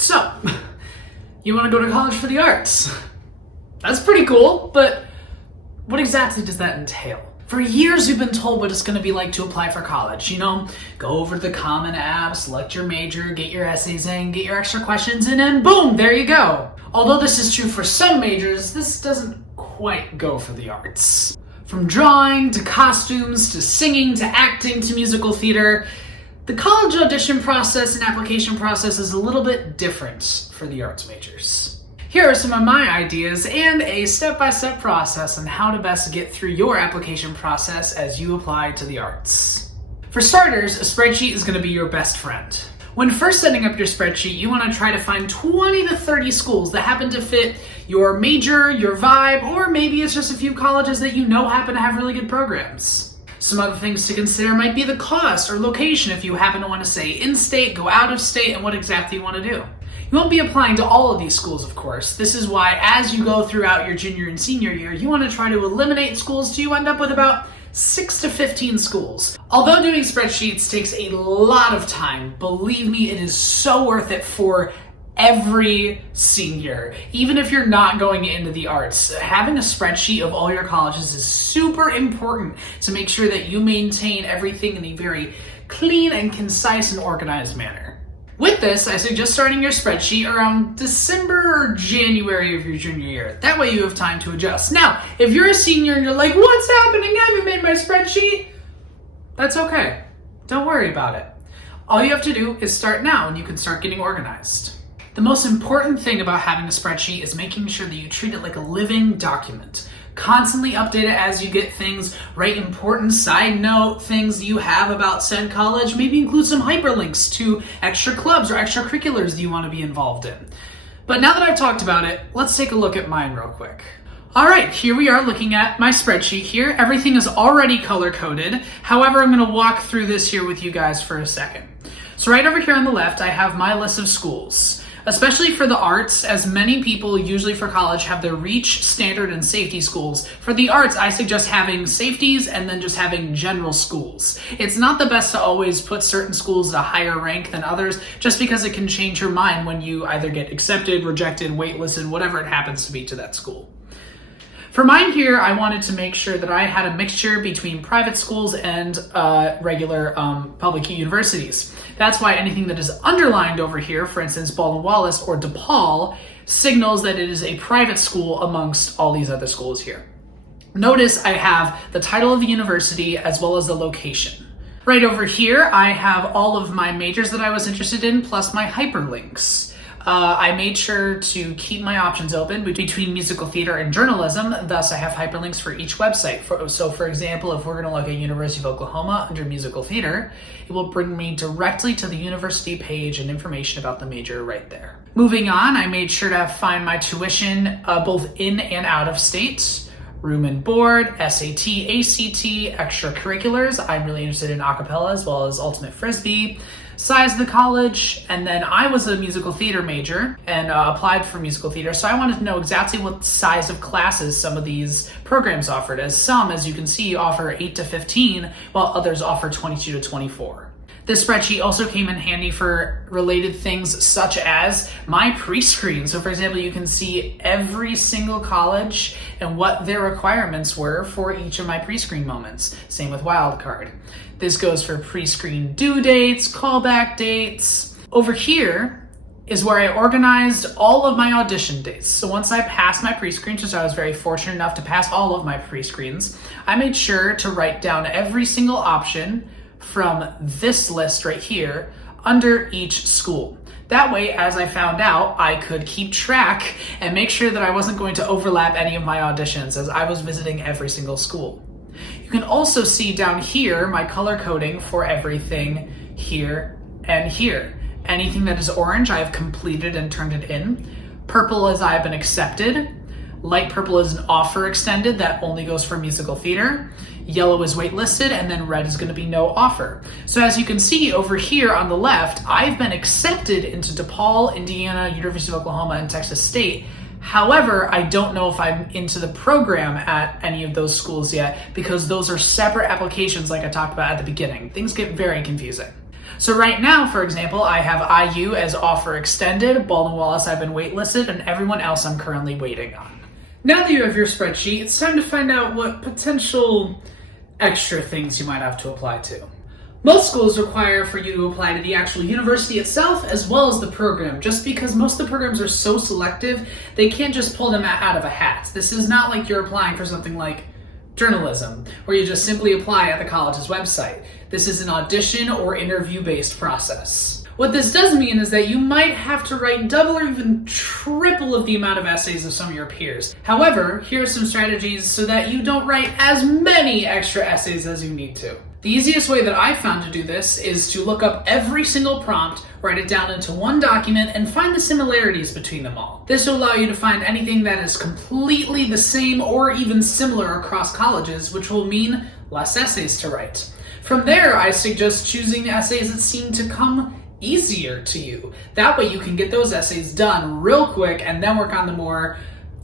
So, you want to go to college for the arts? That's pretty cool, but what exactly does that entail? For years, you've been told what it's going to be like to apply for college. Go over the Common App, select your major, get your essays in, get your extra questions in, and boom, there you go. Although this is true for some majors, this doesn't quite go for the arts. From drawing, to costumes, to singing, to acting, to musical theater, the college audition process and application process is a little bit different for the arts majors. Here are some of my ideas and a step-by-step process on how to best get through your application process as you apply to the arts. For starters, a spreadsheet is going to be your best friend. When first setting up your spreadsheet, you want to try to find 20 to 30 schools that happen to fit your major, your vibe, or maybe it's just a few colleges that you know happen to have really good programs. Some other things to consider might be the cost or location if you happen to want to say in-state, go out of state, and what exactly you want to do. You won't be applying to all of these schools, of course. This is why as you go throughout your junior and senior year, you want to try to eliminate schools till you end up with about 6 to 15 schools. Although doing spreadsheets takes a lot of time, believe me, it is so worth it for every senior. Even if you're not going into the arts, having a spreadsheet of all your colleges is super important to make sure that you maintain everything in a very clean and concise and organized manner. With this, I suggest starting your spreadsheet around December or January of your junior year. That way you have time to adjust. Now, if you're a senior and you're like, what's happening? I haven't made my spreadsheet. That's okay. Don't worry about it. All you have to do is start now and you can start getting organized. The most important thing about having a spreadsheet is making sure that you treat it like a living document. Constantly update it as you get things, write important side note things you have about said college, maybe include some hyperlinks to extra clubs or extracurriculars that you want to be involved in. But now that I've talked about it, let's take a look at mine real quick. All right, here we are looking at my spreadsheet here. Everything is already color-coded. However, I'm going to walk through this here with you guys for a second. So right over here on the left, I have my list of schools. Especially for the arts, as many people usually for college have their reach, standard, and safety schools. For the arts, I suggest having safeties and then just having general schools. It's not the best to always put certain schools at a higher rank than others, just because it can change your mind when you either get accepted, rejected, waitlisted, whatever it happens to be to that school. For mine here, I wanted to make sure that I had a mixture between private schools and regular public universities. That's why anything that is underlined over here, for instance, Baldwin Wallace or DePaul, signals that it is a private school amongst all these other schools here. Notice I have the title of the university as well as the location. Right over here, I have all of my majors that I was interested in, plus my hyperlinks. I made sure to keep my options open between musical theater and journalism, thus I have hyperlinks for each website. So for example, if we're going to look at University of Oklahoma under musical theater, it will bring me directly to the university page and information about the major right there. Moving on, I made sure to find my tuition both in and out of state. Room and board, SAT, ACT, extracurriculars. I'm really interested in a cappella as well as ultimate frisbee. Size of the college, and then I was a musical theater major and applied for musical theater, so I wanted to know exactly what size of classes some of these programs offered, as some, as you can see, offer 8 to 15, while others offer 22 to 24. This spreadsheet also came in handy for related things such as my pre-screen. So for example, you can see every single college and what their requirements were for each of my pre-screen moments. Same with wildcard. This goes for pre-screen due dates, callback dates. Over here is where I organized all of my audition dates. So once I passed my pre-screens, which I was very fortunate enough to pass all of my pre-screens, I made sure to write down every single option from this list right here under each school. That way, as I found out, I could keep track and make sure that I wasn't going to overlap any of my auditions as I was visiting every single school. You can also see down here my color coding for everything here and here. Anything that is orange, I have completed and turned it in. Purple is I have been accepted. Light purple is an offer extended that only goes for musical theater. Yellow is waitlisted, and then red is going to be no offer. So as you can see over here on the left, I've been accepted into DePaul, Indiana, University of Oklahoma, and Texas State. However, I don't know if I'm into the program at any of those schools yet because those are separate applications like I talked about at the beginning. Things get very confusing. So right now, for example, I have IU as offer extended, Baldwin Wallace I've been waitlisted, and everyone else I'm currently waiting on. Now that you have your spreadsheet, it's time to find out what potential extra things you might have to apply to. Most schools require for you to apply to the actual university itself as well as the program, just because most of the programs are so selective, they can't just pull them out of a hat. This is not like you're applying for something like journalism, where you just simply apply at the college's website. This is an audition or interview-based process. What this does mean is that you might have to write double or even triple of the amount of essays of some of your peers. However, here are some strategies so that you don't write as many extra essays as you need to. The easiest way that I've found to do this is to look up every single prompt, write it down into one document, and find the similarities between them all. This will allow you to find anything that is completely the same or even similar across colleges, which will mean less essays to write. From there, I suggest choosing essays that seem to come easier to you. That way you can get those essays done real quick and then work on the more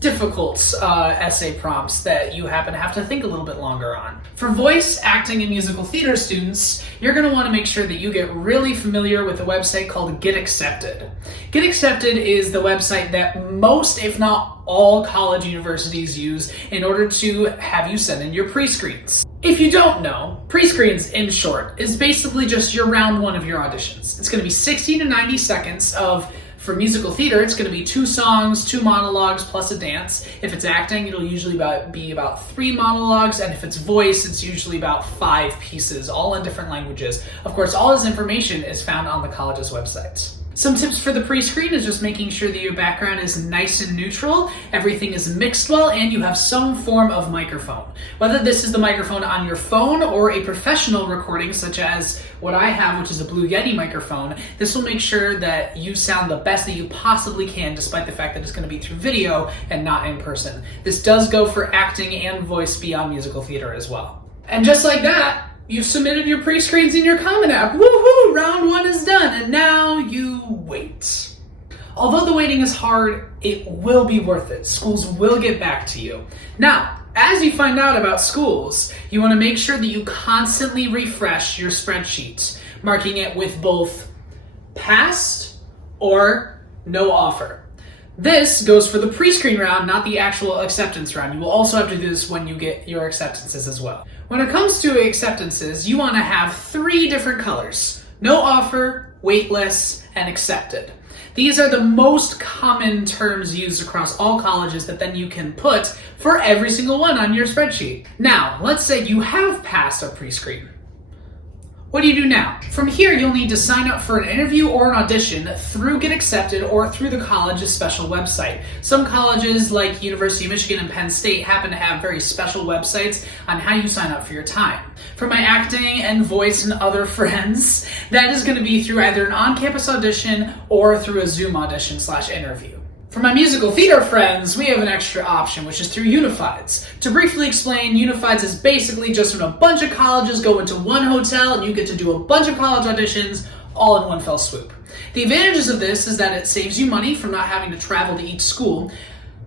difficult essay prompts that you happen to have to think a little bit longer on. For voice, acting, and musical theater students, you're going to want to make sure that you get really familiar with a website called Get Accepted. Get Accepted is the website that most, if not all, college universities use in order to have you send in your pre-screens. If you don't know, pre-screens, in short, is basically just your round one of your auditions. It's going to be 60 to 90 seconds of, for musical theater, it's going to be 2 songs, 2 monologues, plus a dance. If it's acting, it'll usually be about 3 monologues, and if it's voice, it's usually about 5 pieces, all in different languages. Of course, all this information is found on the college's website. Some tips for the pre-screen is just making sure that your background is nice and neutral, everything is mixed well, and you have some form of microphone. Whether this is the microphone on your phone or a professional recording such as what I have, which is a Blue Yeti microphone, this will make sure that you sound the best that you possibly can despite the fact that it's going to be through video and not in person. This does go for acting and voice beyond musical theater as well. And just like that, you've submitted your pre-screens in your Common App. Woohoo! Round 1 is done, and now you wait. Although the waiting is hard, it will be worth it. Schools will get back to you. Now, as you find out about schools, you want to make sure that you constantly refresh your spreadsheet, marking it with both passed or no offer. This goes for the pre-screen round, not the actual acceptance round. You will also have to do this when you get your acceptances as well. When it comes to acceptances, you want to have 3 different colors: no offer, waitlist, and accepted. These are the most common terms used across all colleges that then you can put for every single one on your spreadsheet. Now, let's say you have passed a pre-screen. What do you do now? From here, you'll need to sign up for an interview or an audition through Get Accepted or through the college's special website. Some colleges, like University of Michigan and Penn State, happen to have very special websites on how you sign up for your time. For my acting and voice and other friends, that is going to be through either an on-campus audition or through a Zoom audition/interview. For my musical theater friends, we have an extra option, which is through Unifieds. To briefly explain, Unifieds is basically just when a bunch of colleges go into one hotel and you get to do a bunch of college auditions all in one fell swoop. The advantages of this is that it saves you money from not having to travel to each school.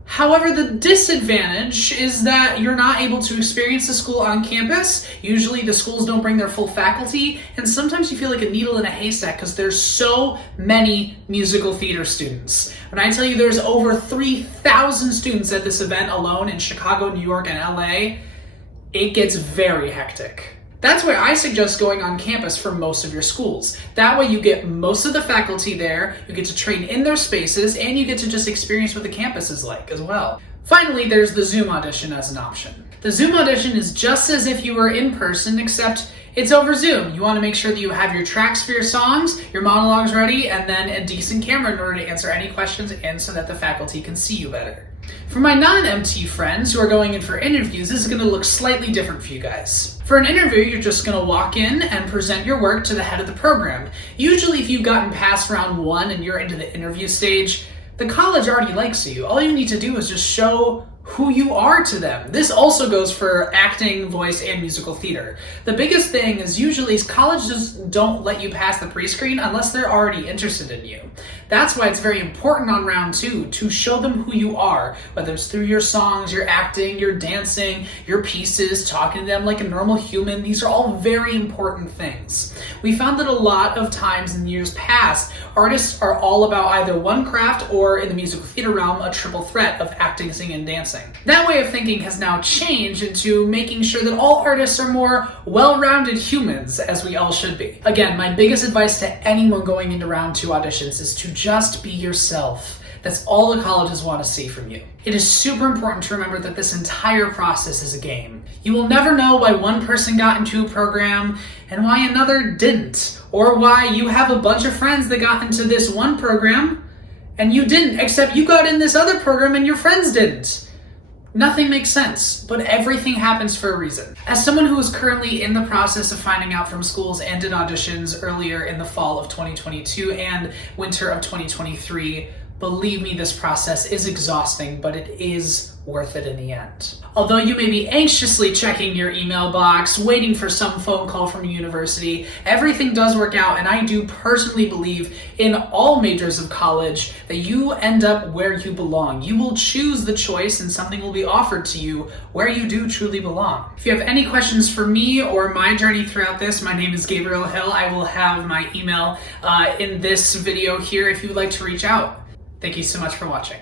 However, the disadvantage is that you're not able to experience the school on campus. Usually the schools don't bring their full faculty, and sometimes you feel like a needle in a haystack because there's so many musical theater students. When I tell you there's over 3,000 students at this event alone in Chicago, New York, and LA, it gets very hectic. That's why I suggest going on campus for most of your schools. That way you get most of the faculty there, you get to train in their spaces, and you get to just experience what the campus is like as well. Finally, there's the Zoom audition as an option. The Zoom audition is just as if you were in person, except it's over Zoom. You want to make sure that you have your tracks for your songs, your monologues ready, and then a decent camera in order to answer any questions and so that the faculty can see you better. For my non-MT friends who are going in for interviews, this is going to look slightly different for you guys. For an interview, you're just going to walk in and present your work to the head of the program. Usually if you've gotten past round 1 and you're into the interview stage, the college already likes you. All you need to do is just show who you are to them. This also goes for acting, voice, and musical theater. The biggest thing is usually colleges don't let you pass the pre-screen unless they're already interested in you. That's why it's very important on round 2 to show them who you are, whether it's through your songs, your acting, your dancing, your pieces, talking to them like a normal human. These are all very important things. We found that a lot of times in years past, artists are all about either one craft or, in the musical theater realm, a triple threat of acting, singing, and dancing. That way of thinking has now changed into making sure that all artists are more well-rounded humans, as we all should be. Again, my biggest advice to anyone going into round 2 auditions is to just be yourself. That's all the colleges want to see from you. It is super important to remember that this entire process is a game. You will never know why one person got into a program and why another didn't, or why you have a bunch of friends that got into this one program and you didn't, except you got in this other program and your friends didn't. Nothing makes sense, but everything happens for a reason. As someone who is currently in the process of finding out from schools and did auditions earlier in the fall of 2022 and winter of 2023, believe me, this process is exhausting, but it is worth it in the end. Although you may be anxiously checking your email box, waiting for some phone call from a university, everything does work out, and I do personally believe in all majors of college that you end up where you belong. You will choose the choice and something will be offered to you where you do truly belong. If you have any questions for me or my journey throughout this, my name is Gabriel Hill. I will have my email in this video here if you would like to reach out. Thank you so much for watching.